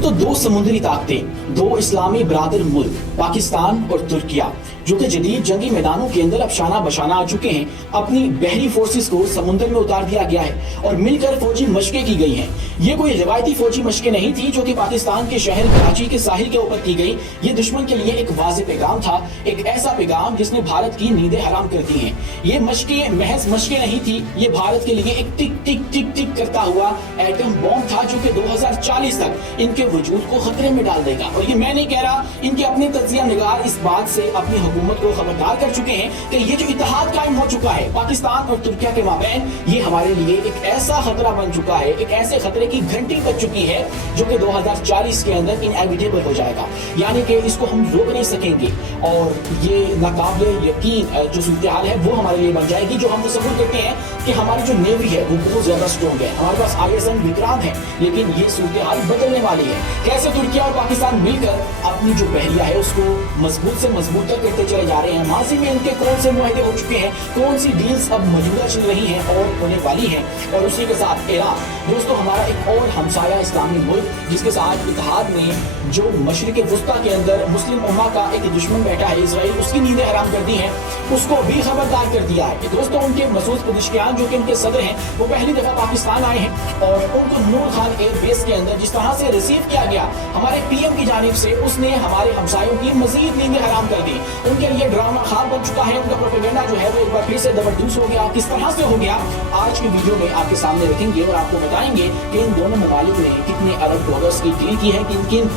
दोस्तों, दो समुद्री ताकतें, दो इस्लामी बरादर मुल्क पाकिस्तान और तुर्किया, जो कि जदीद जंगी मैदानों के अंदर अब शाना बशाना आ चुके हैं, अपनी बहरी फोर्सेस को समुद्र में उतार दिया गया है और मिलकर फौजी मशकें की गई हैं। ये कोई रिवायती फौजी मशकें नहीं थी जो कि पाकिस्तान के शहर कराची के साहिल के ऊपर की गई। ये दुश्मन के लिए एक वाज़ेह पैगाम था, एक ऐसा पैगाम जिसने भारत की नींदें हराम कर दी हैं। ये मशकें महज मशकें नहीं थी, ये भारत के लिए एक टिक टिक टिक टिक करता हुआ एटम बॉम्ब था जो कि 2040 तक इनके वजूद को खतरे में डाल देगा। और ये मैं नहीं कह रहा, इनके अपने तज्जिया निगार इस बात से अपनी हुकूमत को खबरदार कर चुके हैं कि ये जो इत्तेहाद कायम हो चुका है पाकिस्तान और तुर्किया के माबैन, ये हमारे लिए एक ऐसा खतरा बन चुका है, एक ऐसे खतरे की घंटी बज चुकी है जो कि 2040 के अंदर इनएविटेबल हो जाएगा। यानी कि इसको हम रोक नहीं सकेंगे और ये नाकाबिल यकीन जो सूरत-ए-हाल है वो हमारे लिए बन जाएगी। जो हम तसव्वुर करते हैं कि हमारी जो नेवी है वो बहुत ज्यादा स्ट्रॉन्ग है, हमारे पास ISN विक्रांत है, लेकिन ये सूरत-ए-हाल बदलने वाली है। कैसे तुर्किया और पाकिस्तान मिलकर अपनी जो बहरिया है उसको मजबूत से मजबूत करते चले जा रहे हैं। माजी में इनके कौन से मुआहदे हो चुके हैं, कौन सी डील्स अब मौजूदा चल रही हैं और होने वाली हैं, और उसी के साथ ईरान दोस्तों, हमारा एक और हमसाया इस्लामी मुल्क जिसके साथ इत्तेहाद में जो मशरिक वस्ता के अंदर मुस्लिम उम्मा का एक दुश्मन बैठा है इजराइल, उसकी नींदें हराम कर दी हैं, उसको भी खबरदार कर दिया है। दोस्तों, उनके मसूद पेज़ेश्कियान जो कि उनके सदर हैं वो पहली दफा पाकिस्तान आए हैं और उनको नूर खान एयर बेस के अंदर जिस तरह से रिसीव किया गया हमारे PM की जानिब से, उसने हमारे हमसायों की मजीद नींदें हराम कर दी। उनके लिए ड्रामा खाब बन चुका है, उनका प्रोपेगेंडा जो है वो एक बार फिर से जबरदस्त हो गया। किस तरह से हो गया आज की वीडियो में आपके सामने रखेंगे और आपको बताएंगे कि इन दोनों ममालिक ने कितने अरब डॉलर्स की डील की है, किन किन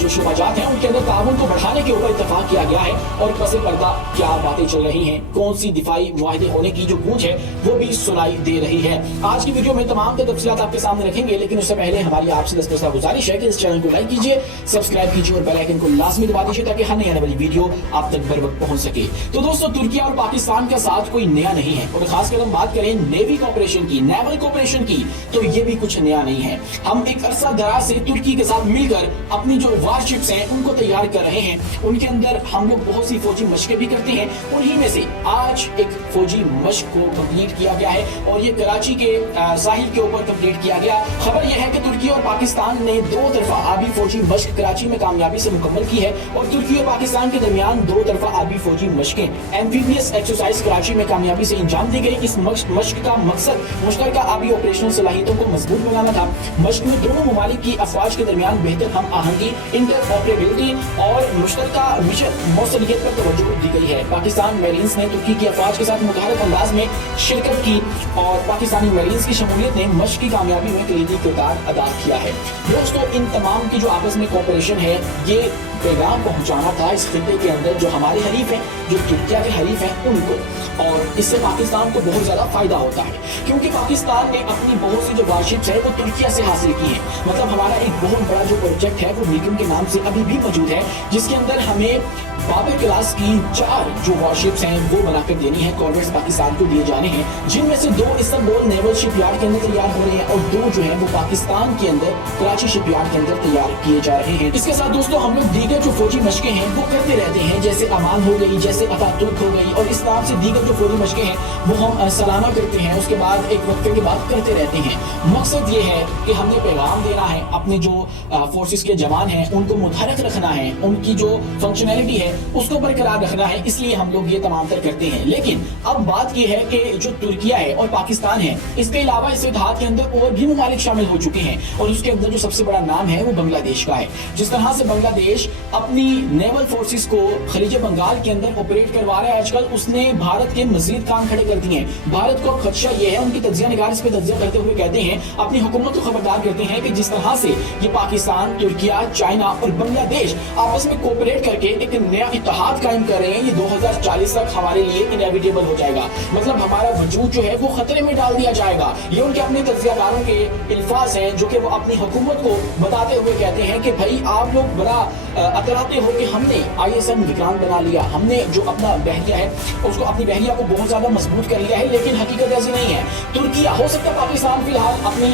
जो शुबाजात हैं उनके अंदर ताउन को बढ़ाने के ऊपर इत्तेफाक किया गया है और पसे पर्दा क्या बातें चल रही हैं, कौन सी दिफाई मुआहदे होने की जो गूंज है वो भी सुनाई दे रही है। आज की वीडियो में तमाम तफसीलात आपके सामने रखेंगे, लेकिन उससे पहले हमारी आपसे दस्तरसा गुजारिश है कि इस चैनल को लाइक कीजिए, सब्सक्राइब कीजिए और बेल आइकन को लाजमी दबा दीजिए ताकि हर नई आने वाली वीडियो आप तक बर वक्त पहुंच सके। तो दोस्तों, तुर्किया और पाकिस्तान का साथ कोई नया नहीं है और खासकर हम बात करें नेवी कॉपरेशन की, नेवल कॉपरेशन की, तो ये भी कुछ नया नहीं है। हम एक अरसा दराज से तुर्की के साथ मिलकर अपनी जो वारशिप्स हैं उनको तैयार कर रहे हैं। उनके अंदर हम लोग बहुत सी फौजी मशकें भी करते हैं, उन्हीं में से आज एक फौजी मशक को कंप्लीट किया गया है और ये कराची के साहिल के ऊपर कंप्लीट किया गया। खबर यह है कि तुर्की और पाकिस्तान ने दो तरफा आबी फौजी मशक कराची में कामयाबी से मुकम्मल की है और तुर्की और पाकिस्तान के दरमियान दो तरफा आबी फौजी मशकें एम्फीबियस एक्सरसाइज कराची में कामयाबी से अंजाम दी गई। इस मशक का मकसद मुश्तरका आबी ऑपरेशनल सलाहियतों को मजबूत बनाना था। मशक में दोनों ममालिक की अफवाज के दरमियान बेहतर हम आहंगी, इंटरऑपरेबिलिटी और मुश्तरका मिशन मौसलियत पर तवज्जो दी गई है। पाकिस्तान मेरीन्स ने तुर्की की अफवाज के साथ मुतहरक अंदाज में शिरकत की और पाकिस्तानी मेरीन्स की शमूलियत ने मशक की कामयाबी में कलीदी किरदार अदा किया है। दोस्तों, इन तमाम की जो आपस में कोऑपरेशन है ये पैगाम पहुंचाना था इस खिते के अंदर जो हमारे हरीफ हैं, जो तुर्किया के हरीफ हैं उनको, और इससे पाकिस्तान को बहुत ज्यादा फायदा होता है क्योंकि पाकिस्तान ने अपनी बहुत सी जो वारशिप्स है वो तुर्किया से हासिल की है। मतलब हमारा एक बहुत बड़ा जो प्रोजेक्ट है वो मीगम के नाम से अभी भी मौजूद है, जिसके अंदर हमें बाबर क्लास की 4 जो वारशिप्स हैं वो बनाकर देनी है, कॉर्वेट्स पाकिस्तान को दिए जाने हैं, जिनमें से 2 इस्तांबुल नेवल शिपयार्ड के अंदर तैयार हो रहे हैं और 2 जो है वो पाकिस्तान के अंदर कराची शिपयार्ड के अंदर तैयार किए जा रहे हैं। इसके साथ दोस्तों, हम लोग दीगर जो फौजी मशकें हैं वो करते रहते हैं, जैसे अमान हो गई, जैसे अतातुर्क हो गई, और इस तरह से दीगर जो फौजी मशकें हैं वो हम सालाना करते हैं, उसके बाद एक वक्फे के बाद करते रहते हैं। मकसद ये है कि हमने पैगाम देना है, अपने जो फोर्सेस के जवान हैं उनको मुतहरक रखना है, उनकी जो फंक्शनैलिटी है उसको बरकरार रखना है, इसलिए हम लोग ये तमाम तर करते हैं। लेकिन अब बात यह है कि जो तुर्किया है और पाकिस्तान है, इसके अलावा इस इत्तेहाद के अंदर और भी ममालिक शामिल हो चुके हैं और उसके अंदर जो सबसे बड़ा नाम है वो बांग्लादेश का है। जिस तरह से बांग्लादेश अपनी नेवल फोर्सेस को खलीज बंगाल के अंदर ऑपरेट करवा रहा है आजकल, उसने भारत के मजीद काम खड़े कर दिए हैं। भारत को खदशा ये है, उनकी तज्जिया निगार इस पे तज्जिया करते हुए कहते हैं, अपनी हुकूमत को खबरदार करते हैं कि जिस तरह से ये पाकिस्तान, तुर्किया, चाइना और बांग्लादेश आपस में कोऑपरेट करके एक नया इत्तेहाद कायम कर रहे हैं, ये 2040 तक हमारे लिए इनएविटेबल हो जाएगा। मतलब हमारा वजूद जो है वो खतरे में डाल दिया जाएगा। ये उनके अपने तज्जियाकारों के अल्फाज हैं जो कि वो अपनी हुकूमत को बताते हुए कहते हैं कि भाई आप लोग बड़ा अतराते हो कि हमने ISN विक्रांत बना लिया, हमने जो अपना बहरिया है उसको, अपनी बहरिया को बहुत ज्यादा मजबूत कर लिया है, लेकिन हकीकत ऐसी नहीं है। तुर्किया हो सकता है पाकिस्तान फिलहाल अपनी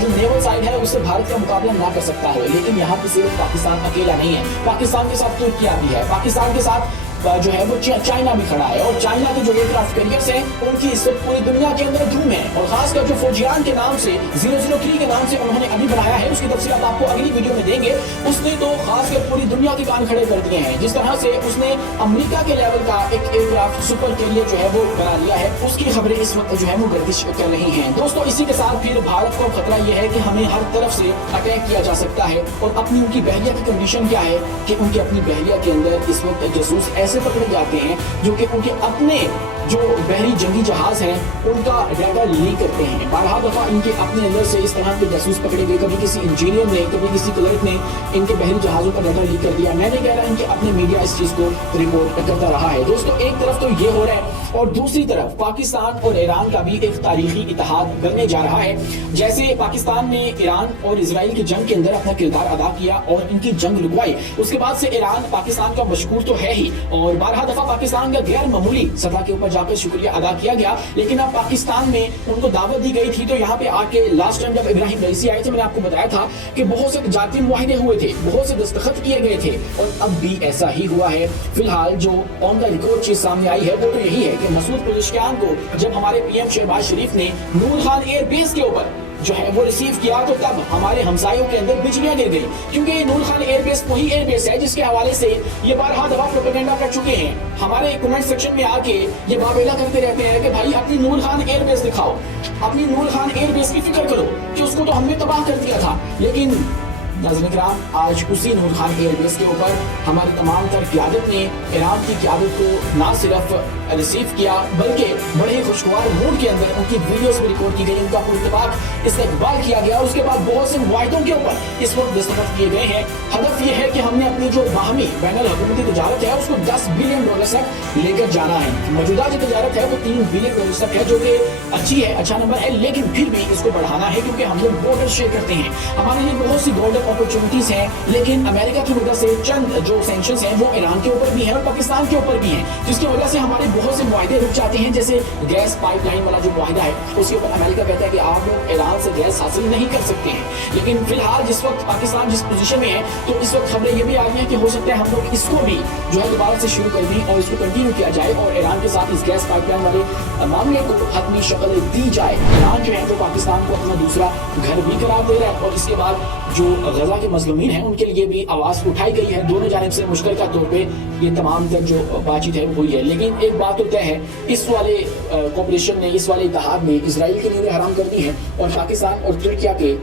जो नेवल साइड है उससे भारत का मुकाबला ना कर सकता हो, लेकिन यहाँ पे सिर्फ पाकिस्तान अकेला नहीं है, पाकिस्तान के साथ तुर्किया भी है, पाकिस्तान के साथ जो है वो चाइना भी खड़ा है, और चाइना के जो एयरक्राफ्ट कैरियर्स हैं उनकी इस वक्त पूरी दुनिया के अंदर धूम है। और खासकर जो फौजियान के नाम से 003 के नाम से उन्होंने अभी बनाया है, उसकी तफसीलात आपको अगली वीडियो में देंगे। उसने तो खासकर पूरी दुनिया के कान खड़े कर दिए हैं। जिस तरह से उसने अमेरिका के लेवल का एक एयरक्राफ्ट सुपर कैरियर जो है वो बना लिया है, उसकी खबरें इस वक्त जो है वो गर्दिश कर रही हैं। दोस्तों, इसी के साथ फिर भारत को खतरा यह है कि हमें हर तरफ से अटैक किया जा सकता है। और अपनी उनकी बहरिया की कंडीशन क्या है कि उनकी अपनी बहरिया के अंदर इस वक्त जासूस ऐसे पकड़े जाते हैं जो कि उनके अपने जो बहरी जंगी जहाज हैं उनका डाटा लीक करते हैं। बारहा दफा इनके अपने अंदर से इस तरह के जासूस पकड़े गए। कभी किसी इंजीनियर ने, कभी किसी क्लर्क ने इनके बहरी जहाजों का डाटा लीक कर दिया। मैं नहीं कह रहा, इनके अपने मीडिया इस चीज को रिपोर्ट करता रहा है। दोस्तों, एक तरफ तो ये हो रहा है और दूसरी तरफ पाकिस्तान और ईरान का भी एक तारीखी इत्तेहाद बनने जा रहा है। जैसे पाकिस्तान ने ईरान और इजराइल की जंग के अंदर अपना किरदार अदा किया और इनकी जंग रुकवाई, उसके बाद से ईरान पाकिस्तान का मशकूर तो है ही, और बारहा दफा पाकिस्तान का गैर मामूली सतह के ऊपर जाकर शुक्रिया अदा किया गया। लेकिन अब पाकिस्तान में उनको दावत दी गई थी, तो यहाँ पे आके लास्ट टाइम जब इब्राहिम रईसी आए थे, मैंने आपको बताया था कि बहुत से जाती मुआहिदे हुए थे, बहुत से दस्तखत किए गए थे, और अब भी ऐसा ही हुआ है। फिलहाल जो ऑन द रिकॉर्ड चीज सामने आई है वो तो यही है कि मसूद पेज़ेशकियान को जब हमारे पीएम शहबाज शरीफ ने नूर खान एयरबेस के ऊपर जो है वो रिसीव किया, तो तब हमारे हमसायों के अंदर बिजलियां गिर गई, क्योंकि नूर खान एयरबेस वही एयरबेस है जिसके हवाले से ये बारहा दफा प्रोपेगेंडा कर चुके हैं। हमारे कमेंट सेक्शन में आके ये बाबेला करते रहते हैं कि भाई अपनी नूर खान एयरबेस दिखाओ, अपनी नूर खान एयरबेस की फिक्र करो कि उसको तो हमने तबाह कर दिया था। लेकिन नाज़रीन किराम, आज उसी नूर खान एयरबेस के ऊपर हमारी तमाम तर क़यादत ने ईरान की क़यादत को ना सिर्फ रिसीव किया बल्कि बड़े ही खुशगवार मूड के अंदर उनकी वीडियोस भी रिकॉर्ड की गई, उनका पुरइत्तेफाक इस्तकबाल किया गया। उसके बाद बहुत से मुआहिदों के ऊपर इस वक्त दस्तखत किए गए हैं। हदफ यह है कि हमने अपनी जो बाहमी बैनुल हुकूमती तजारत है उसको $10 बिलियन तक लेकर जाना है। मौजूदा जो तजारत है वो $3 बिलियन तक है, जो कि अच्छी है, अच्छा नंबर है, लेकिन फिर भी इसको बढ़ाना है क्योंकि हम लोग बॉर्डर शेयर करते हैं। हमारे लिए बहुत सी गोल्डन अपॉर्चुनिटीज हैं, लेकिन अमेरिका की वजह से चंद जो सैंक्शंस हैं वो ईरान के ऊपर भी हैं और पाकिस्तान के ऊपर भी हैं, जिसकी वजह से हमारे बहुत से मुआहिदे रुक जाते हैं। जैसे गैस पाइपलाइन वाला जो मुआहिदा है उसके ऊपर अमेरिका कहता है कि आप लोग ईरान से गैस हासिल नहीं कर सकते हैं। लेकिन फिलहाल जिस वक्त पाकिस्तान जिस पोजीशन में है, तो इस वक्त खबरें ये भी आ रही हैं कि हो सकता है हम लोग इसको भी जो है दोबारा से शुरू कर दें और इसको कंटिन्यू किया जाए और ईरान के साथ इस गैस पाइपलाइन वाले मामले को हतमी शक्ल दी जाए। ईरान जो है तो पाकिस्तान को अपना दूसरा घर भी करार दे रहा है और इसके बाद जो गजा के मजलूमीन हैं उनके लिए भी आवाज़ उठाई गई है। दोनों जानिब से मुश्तरका तौर पे ये तमाम तक जो बातचीत है हुई है। लेकिन एक बात तो तय है, इस वाले कोऑपरेशन ने, इस वाले इत्तेहाद ने इजराइल की नींदें हराम कर दी हैं और पाकिस्तान और तुर्किया के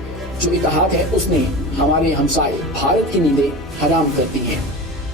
जो इत्तेहाद है उसने हमारे हमसाए भारत की नींदें हराम कर दी हैं।